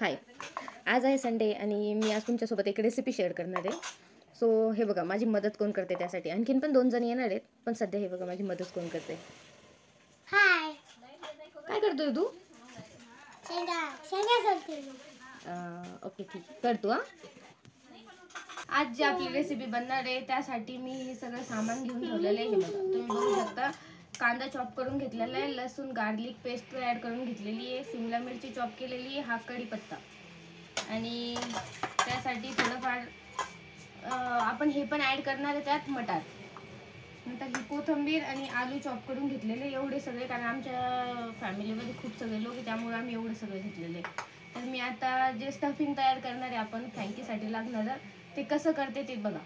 हाय, आज आहे संडे आणि मी आज तुमच्यासोबत एक रेसिपी शेअर करणार आहे. सो हे बघा, माझी मदत कोण करते त्यासाठी. आणखीन पण 2 जण येणार आहेत, पण सध्या हे बघा माझी मदत कोण करते. हाय, काय करतोय तू? शेंगा करते. ओके, ठीक कर तू. आज जी आपली रेसिपी बनणार आहे त्यासाठी मी हे सगळं सामान घेऊन ठेवलेलं आहे. हे बघा, तुम्ही बघू शकता. कांदा चॉप करून घेतलेला आहे, लसूण गार्लिक पेस्ट ॲड करून घेतलेली आहे, शिमला मिरची चॉप केलेली आहे, हा कढीपत्ता. आणि त्यासाठी थोडंफार आपण हे पण ॲड करणार आहे त्यात मटार. नंतर ही कोथिंबीर आणि आलू चॉप करून घेतलेले एवढे सगळे, कारण आमच्या फॅमिलीमध्ये खूप सगळे लोक, त्यामुळे आम्ही एवढे सगळे घेतलेले. तर मी आता जे स्टफिंग तयार करणार आहे आपण फ्रँकीसाठी लागणार ते कसं करते ते बघा.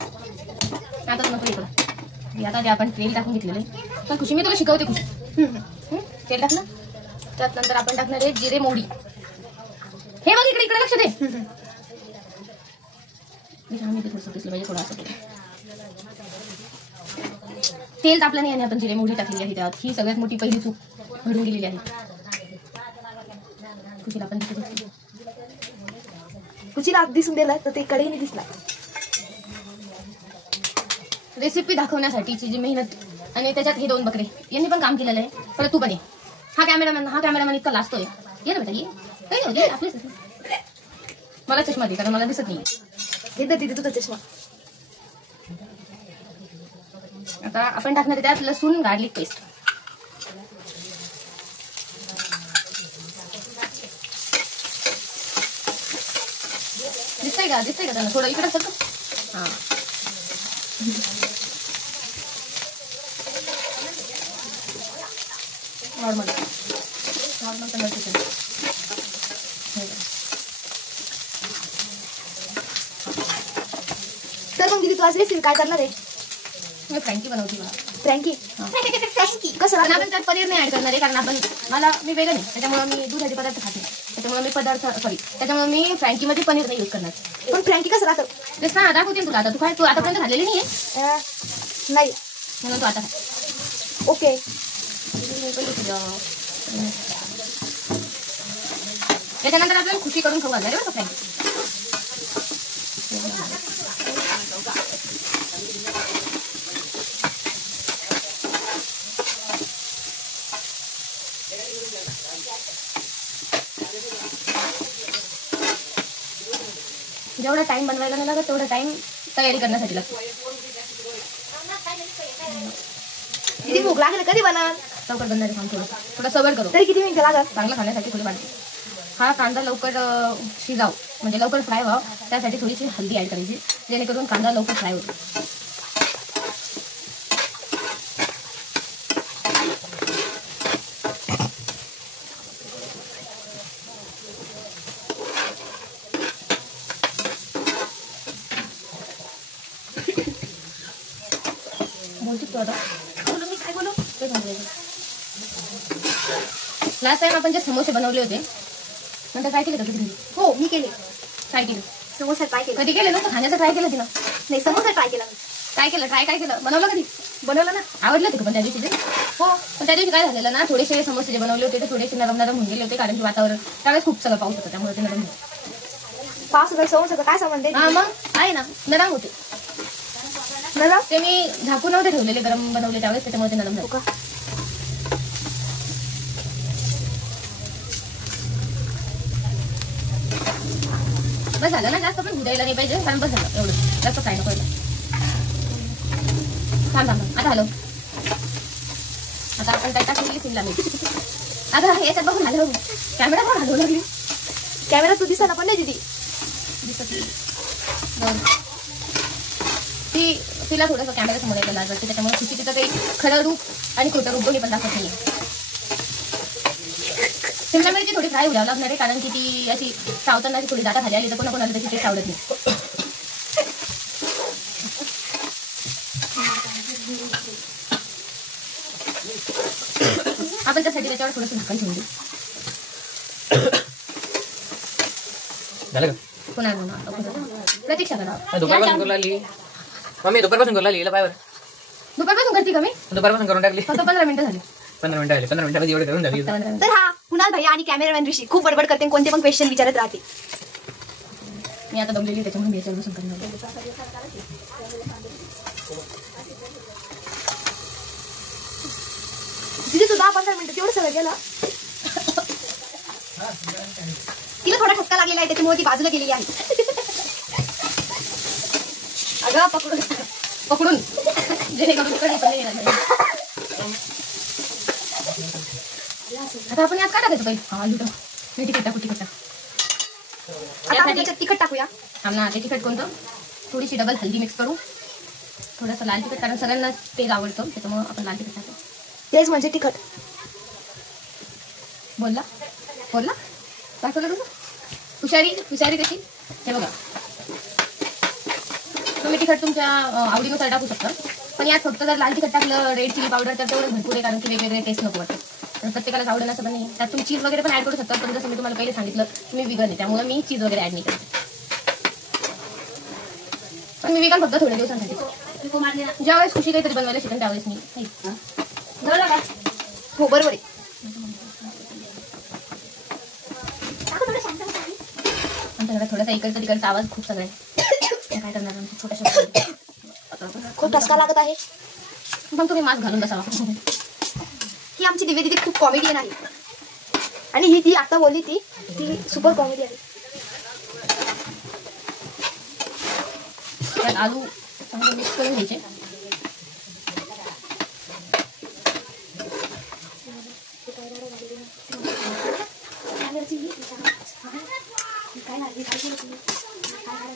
आता नको इकडं. आता ते आपण तेल टाकून घेतलेले, पण खुशी मी तुला शिकवते. खुशी तेल टाकलं त्यात नंतर आपण टाकणार आहे जिरे मोहरी. हे बघ इकडे इकडे लक्ष दे. आम्ही ते थोडंसं दिसलं पाहिजे, थोडं असं तेल तापलं नाही आणि आपण जिरे मोहरी टाकलेली आहे त्यात. ही सगळ्यात मोठी पहिली चूक घडून गेलेली आहे. खुशीला आपण दिसत कुचीला दिसून दिला तर ते कढईने दिसला. रेसिपी दाखवण्यासाठीची जी मेहनत आणि त्याच्यात हे 2 बकरे यांनी पण काम केलेलं आहे. पण तू पण ये. हा कॅमेरामॅन इतका लाजतोय. ये ना बेटा, ये. काही नव्हते आपलेच. मला चष्मा दे कारण मला दिसत नाही. इथं तिथे तुझा चष्मा. आता आपण टाकणार त्यात लसूण गार्लिक पेस्ट. दिसतंय का त्यांना? थोडं इकडे सर. हा, नॉर्मल कलर चिकन. तर मग दीदी तू आज रेसिपी काय करणार आहे? मी फ्रँकी बनवते. मला फ्रँकी कसं पण आपण त्यात पनीर नाही ऍड करणार आहे, कारण मी वेगळं नाही, त्याच्यामुळे मी दुधाचे पदार्थ खाते. त्याच्यामुळे मी फ्रँकीमध्ये पनीर नाही यूज करणार. पण फ्रँकी कसं राहतं? तेच ना दाखवते तुला. आता तू आतापर्यंत खाल्लेली नाही आहे नाही म्हणून तू आता ओके. त्याच्यानंतर आपल्याला खुशी करून खाऊ घालणार आहे बरं फ्रँकी. जेवढा टाइम बनवायला नाही लागत तेवढा टाइम तयारी करण्यासाठी लागतो. दीदी भूक लागेल कधी बनणार? लवकर बनणारे काम थोडं सवड करू. तरी किती मिनिटं लागत? चांगलं खाण्यासाठी थोडी वाटते. हा कांदा लवकर शिजाव म्हणजे लवकर फ्राय व्हावं, त्यासाठी थोडीशी हल्दी ॲड करायची जेणेकरून कांदा लवकर फ्राय होतो. लास्ट टाइम आपण जे समोसे बनवले होते नंतर काय केलं का तुम्ही? हो मी केले. काय केलं? समोसा ट्राय केला. कधी केलं नव्हतं खाण्याचं ट्राय केलं तिनं? नाही समोसा ट्राय केला. काय केलं बनवलं कधी? बनवलं ना. आवडलं होतं का पण त्या दिवशी ते? हो. पण त्या दिवशी काय झालेलं ना, थोडेसे समोसे जे बनवले होते ते थोडेसे नरम होऊन गेले होते, कारण की वातावरण त्यावेळेस खूप सगळं पाऊस होता, त्यामुळे ते नरम होते. पाऊस समोसा काय संबंध आहे? हा मग आहे ना, नरम होते. नरम ते मी झाकून नव्हते ठेवलेले, गरम बनवले त्यावेळेस, त्याच्यामुळे ते नरम झाले. का? बस झालं ना, जास्त पण भुजायला नाही पाहिजे, कारण बस झालं एवढं, जास्त फ्राय नको. थांब आता हॅलो. आता आपण काय टाकलेली शिमला मिरची. आता याच्यात बघून झालं बघू. कॅमेरा पण हलवू लागली. कॅमेरा तू दिसा ना पण नाही दीदी. दिसत तिला थोडंसं कॅमेरा समोर यायला लाज वाटते, त्याच्यामुळे खुशी तिचं काही खरं रूप आणि खोटं रूप दोन्ही पण दाखवत नाही. शिमला मिरची थोडी फ्राय उडावं लागणार आहे, कारण की ती अशी चावताना थोडी दाटा खाली आली तर कोणाला त्याची टेस्ट आवडत नाही. आपण त्यासाठी त्याच्यावर थोडंसं झाकण ठेवून देऊ. झालं का? पुन्हा प्रतीक्षा करा. दुपारपासून करू लागली मम्मी, दुपारपासून करू लागली पायवर. दुपारपासून करते का मी? दुपारपासून करून टाकली. फक्त 15 मिनिटं झाली. 15 मिनिटं झाली. 15 मिनिटामध्ये एवढं करून झाली. तर हा पुन्हा विशाल भैया आणि कॅमेरामॅन ऋषी खूप बडबड करते आणि कोणते पण क्वेश्चन विचारत राहते. मी आता दमलेली त्याच्यामुळे मी याच्यावर बसून करणार. तिथे तू 10-15 मिनिटं तेवढं सगळं गेलं. तिला थोडा ठसका लागलेला आहे त्याच्यामुळे ती बाजूला गेलेली आहे. अगं पकडून पकडून जेणेकरून कधी पण नाही येणार. आता आपण यात काय टाकायचं पहिले? हा लुटो मी तिखट टाकू तिखट टाक. आता आपण त्याच्यात तिखट टाकूया. आम्हाला ते तिखट कोणतं थोडीशी डबल हल्दी मिक्स करू, थोडंसं लाल तिखट कारण सगळ्यांना तेज आवडतं त्याच्यामुळे आपण लाल तिखट टाकू. तेच म्हणजे तिखट. बोलला बोलला दाखवलं तुझं हुशारी हुशारी कशी. हे बघा तुम्ही तिखट तुमच्या आवडीनुसार टाकू शकता, पण यात फक्त जर लाल तिखट टाकलं रेड चिली पावडर तर तेवढं भरपूर आहे कारण की वेगवेगळे टेस्ट नको वाटतं. तर प्रत्येकाला आवडेल असं पण नाही. त्यात तुम्ही चीज वगैरे पण ऍड करू शकता, पण जसं मी तुम्हाला पहिले सांगितलं तुम्ही विगन आहे त्यामुळे मी चीज वगैरे ऍड नाही करते. पण मी विगन फक्त थोड्या दिवसांसाठी. ज्यावेळेस खुशी काहीतरी बनवायला शिकेन त्यावेळेस मी हो बरोबर आहे. आमच्याकडे थोडासा इकडचा तिकडचा आवाज खूप सगळा आहे. काय करणार छोट्याशा खूप ठसका लागत आहे. मग तुम्ही मास्क घालून बसावा. ही आमची दिव्या दिदी खूप कॉमेडियन आहे आणि ही ती आता बोलली ती सुपर कॉमेडी आहे. त्यात आलू चांगले मिक्स करून घ्यायचे.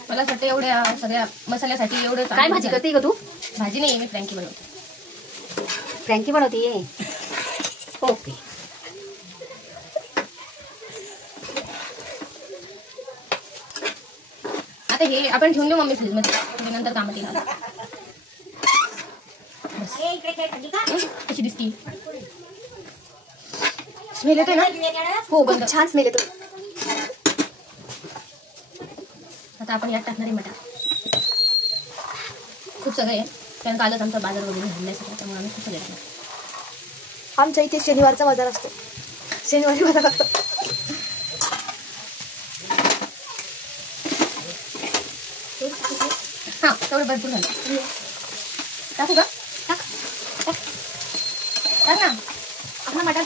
मला वाटतं एवढ्या सगळ्या मसाल्यासाठी एवढं काय भाजी करते का तू? भाजी नाही मी फ्रँकी बनवते. फ्रँकी बनवते. ओके. आता हे आपण ठेवून देऊ मम्मी फ्रीज मध्ये नंतर कामात येईल. कशी दिसती स्मेल येते ना. हो खूप छान स्मेल येतो. आता आपण यात टाकणारे मटार खूप सगळे आहे कारण कालच आमचा बाजार वगैरे झालेला सगळं त्यामुळे आम्ही खूप सगळे टाकणार. आमच्या इथे शनिवारचा बाजार असतो. शनिवारी बाजार असतो. हां तेवढं भरपूर झालं. टाकू का? टाक टाक ना आपला मटार.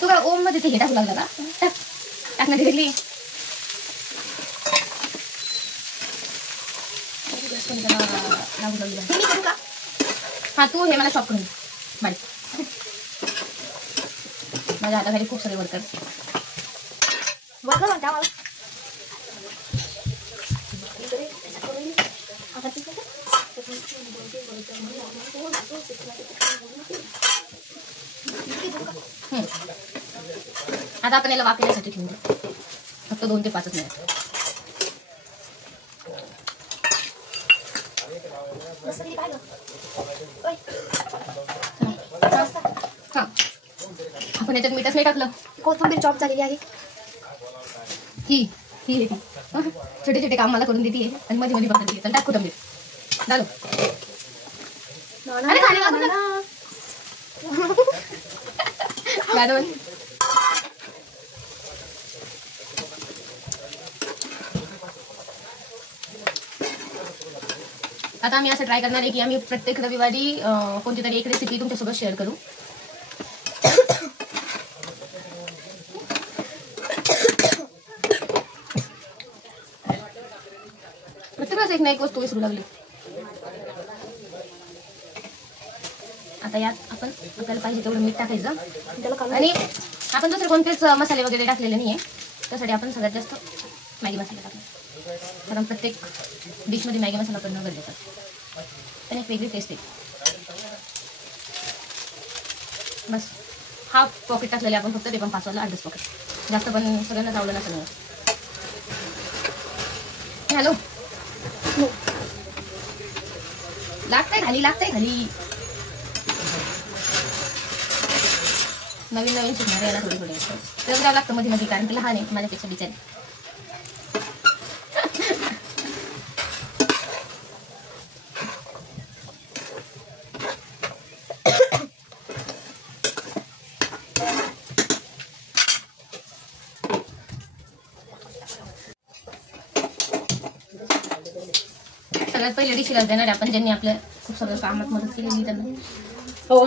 तू का ओम मध्ये ते हे टाकू लागला का? टाक टाकणार दिली. हा तू हे मला शॉप करून बारीक. माझ्या हाताखाली खूप सगळे वर्कर म्हणता मला. आता आपण याला वाकण्यासाठी ठेवून देऊ फक्त 2 ते 5 मिनिट. हा आपण याच्यात मीठच नाही टाकलं. कोथिंबीर चॉप झालेली आहे. ही छोटे छोटे काम मला करून देते आणि मध्ये मध्ये बघत देते. टाक कोथिंबीर झालं. अरे खाली वाजू नका. गाणं आता आम्ही असं ट्राय करणार आहे की आम्ही प्रत्येक रविवारी कोणती तरी एक रेसिपी तुमच्यासोबत शेअर करू. प्रत्येकच एक ना एक वस्तू विसरू लागली. आता यात आपण आपल्याला पाहिजे तेवढं मीठ टाकायचं आणि आपण दुसरे कोणतेच मसाले वगैरे टाकलेले नाहीये. त्यासाठी आपण सगळ्यात जास्त मॅगी मसाला टाकणार कारण प्रत्येक डिशमध्ये मॅगी मसाला करणं गरजेचं असतं. पण एक वेगळी टेस्ट आहे. बस हाफ पॉकेट टाकलेले आपण फक्त ते पण 5 वाला 8 पॉकेट जास्त पण सगळ्यांनाच आवडलं नसेल. हॅलो लागतंय खाली नवीन नवीन शिकणार याला थोडी थोडी तर द्यावं लागतं मध्ये मध्ये कारण की लहान आहे माझ्यापेक्षा बिचारी. सगळ्यात पहिले डिशीला देणार आहे आपण, ज्यांनी आपल्या खूप सगळं कामात मदत केलेली त्यांना. हो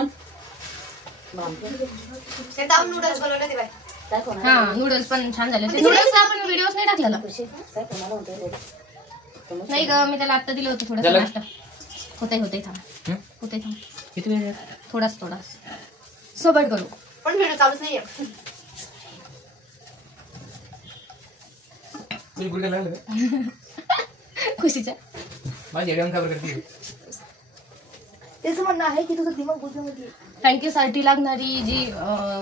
ते जाऊन नूडल्स बनवले ते बाय. हा नूडल्स पण छान झाले. ते नूडल्सला आपण व्हिडिओज नाही टाकलेला. नाही ग, मी त्याला आता दिलं होतं थोडंसं नाश्ता. होते थांब. किती वेळ थोडाच सोबत करू. पण व्हिडिओ चालूच नाहीये. खुशीच्या माझी एवढी खबर करते. त्याचं म्हणणं आहे की तुझं दिमाग बुद्धीमध्ये. थँक्यू साठी लागणारी जी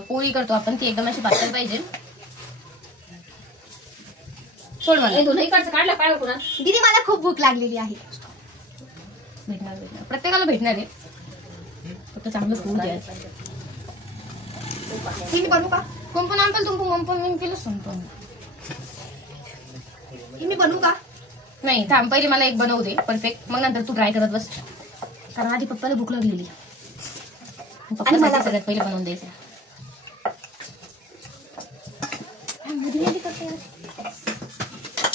पोळी करतो आपण ती एकदम अशी पातळ पाहिजे. सोड मला काढला पाय कुणा दीदी मला खूप भूक लागलेली आहे. भेटणार प्रत्येकाला भेटणार आहे. फक्त चांगलं फूड द्यायचं. ही मी बनवू का? कोण आणलं तुमको मम्पन मी केलं सांगतो. ही मी बनवू का? नाही थांब, पहिले मला एक बनवू दे परफेक्ट, मग नंतर तू ट्राय करत बस. कारण आधी पप्पाला भूक लागलेली. आणि मला सगळ्यात पहिले बनवून द्यायचं.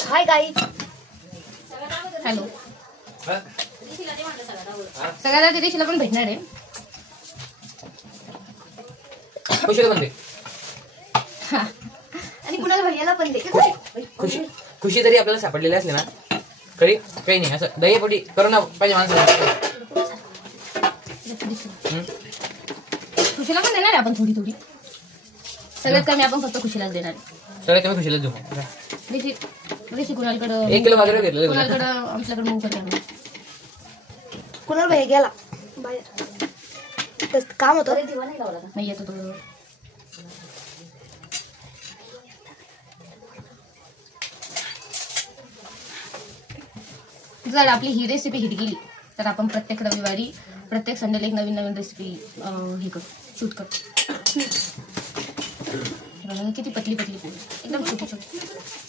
Hi guys. हॅलो. सगळ्यात आधी दिवशीला पण भेटणार आहे. हा. आणि कुणाला भैयाला पण दे. खुशी तरी आपल्याला सापडलेली असली ना तरी काही नाही. असं दहीपोटी करू ना पाहिजे माणसाला. खुशीला पण देणार आहे आपण थोडी थोडी. सगळ्यात कमी आपण फक्त खुशीलाच देणार आहे. सगळ्यात कमी खुशीला देऊ. ऋषी कुणालकडं 1 किलो बाजरी घेतलं. कुणालकडं आमच्याकडे मूग करणार. कुणाला भैया गेला बाहेर. तसं काम होतं. नाही येतो तो. जर आपली ही रेसिपी हिट गेली तर आपण प्रत्येक रविवारी प्रत्येक संडेला एक नवीन रेसिपी हे करू, शूट करू. किती पतली एकदम छोटी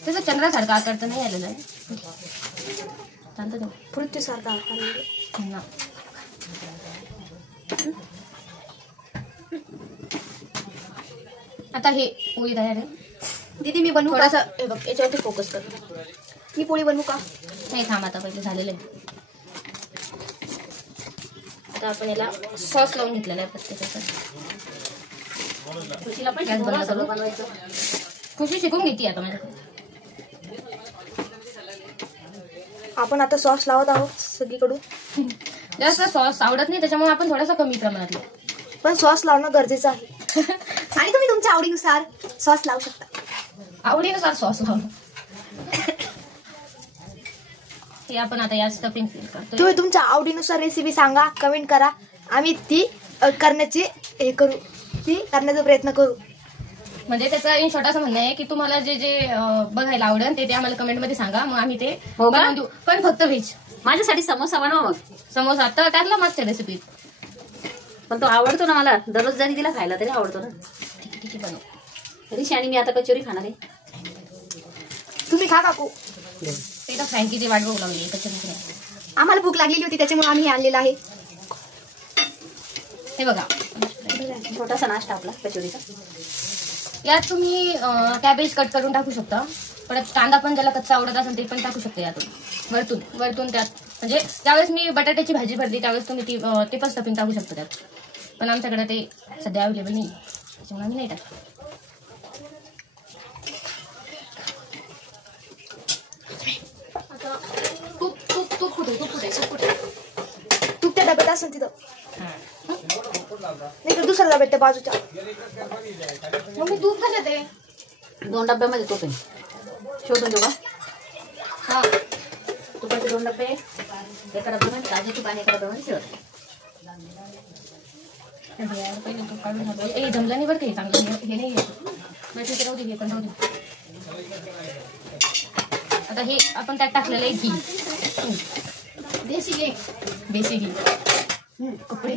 त्याचा चंद्रासारखा आकार तर नाही आलेला आहे. चालतं पृथ्वीसारखा ना. आता हे पोळी तयार आहे. दीदी मी बनवू का? थोडासा हे बघ याच्यावरती फोकस कर. ही पोळी बनवू का? नाही थांब, आता पहिले झालेलं आहे. आता आपण याला सॉस लावून घेतलेला आहे प्रत्येकाचा. खुशी शिकून घेते आता माझ्याकडे. आपण आता सॉस लावत आहोत सगळीकडून. जास्त सॉस आवडत नाही त्याच्यामुळे आपण थोडासा कमी प्रमाणात लावू. पण सॉस लावणं गरजेचं आहे. आणि तुम्ही तुमच्या आवडीनुसार सॉस लावू शकता. आवडीनुसार सॉस लावू. हे आपण आता या स्टफिंग फिल करतो. तुम्ही तुमच्या आवडीनुसार रेसिपी सांगा, कमेंट करा. आम्ही ती करण्याचा प्रयत्न करू. म्हणजे त्याचं इन शॉर्ट असं म्हणणं आहे की तुम्हाला जे जे बघायला आवडेल ते आम्हाला कमेंटमध्ये सांगा, मग आम्ही ते बनवून देऊ. पण फक्त व्हेज. माझ्यासाठी समोसा बनवा. मग समोसा तर टाकला मागच्या रेसिपीत. पण तो आवडतो ना मला. दररोज जरी दिला खायला तरी आवडतो ना. ठीक आहे बनव. ऋषी आणि मी आता कचोरी खाणार आहे. तुम्ही खा काकू. ते तर फ्रँकीची वाट बघू लागली. आम्हाला भूक लागलेली होती त्याच्यामुळे आम्ही हे आणलेलं आहे. हे बघा छोटासा नाश्ता आपला कचोरीचा. यात तुम्ही कॅबेज कट करून टाकू शकता. परत कांदा पण ज्याला कच्चा आवडत असेल ते पण टाकू शकता यातून वरतून त्यात. म्हणजे ज्यावेळेस मी बटाट्याची भाजी भरली त्यावेळेस तुम्ही ते पण स्टफिंग टाकू शकता त्यात. पण आमच्याकडे ते सध्या अवेलेबल नाही त्याच्यामुळे आम्ही नाही टाकतो. तूप त्या डब्यात असेल तिथं. नाही तर दुसऱ्या डब्यात त्या बाजूच्या. मग मी तूप कशात आहे? 2 डब्यामध्ये तूप आहे. शोधून देऊ का? हा तुपाचे 2 डबे. एका डब्यामध्ये ताजे तूप आणि एका डब्यामध्ये शिळ. पहिले तूप काढून टाकलं. जमलं नाही बरं काही चांगलं. हे नाही बॅटरी राहू दे. हे पण राहू दे. आता हे आपण त्यात टाकलेलं आहे घी. देशी घी. कपडे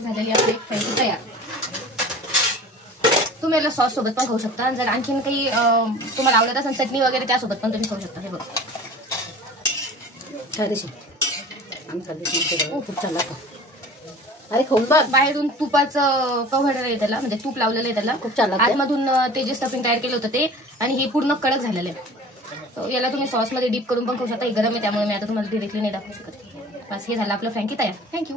झालेली आपली फ्रँकी तयार. तुम्ही याला सॉस सोबत पण खाऊ शकता. जर आणखीन काही तुम्हाला आवडत असेल चटणी वगैरे त्यासोबत पण तुम्ही खाऊ शकता. हे बघ ऋषी आम्ही खाल्ली खूप चालला का. अरे खाऊन बघ. बाहेरून तुपाचं कव्हर आहे त्याला, म्हणजे तूप लावलेलं आहे त्याला. खूप छान लागते. आतमधून ते जे स्टफिंग तयार केलं होतं ते, आणि हे पूर्ण कडक झालेलं आहे. तर याला तुम्ही सॉसमध्ये डीप करून पण खाऊ शकता. हे गरम आहे त्यामुळे मी आता तुम्हाला डिरेक्टली नाही दाखवू शकत. बस हे झालं आपलं फ्रँकी तयार. थँक्यू.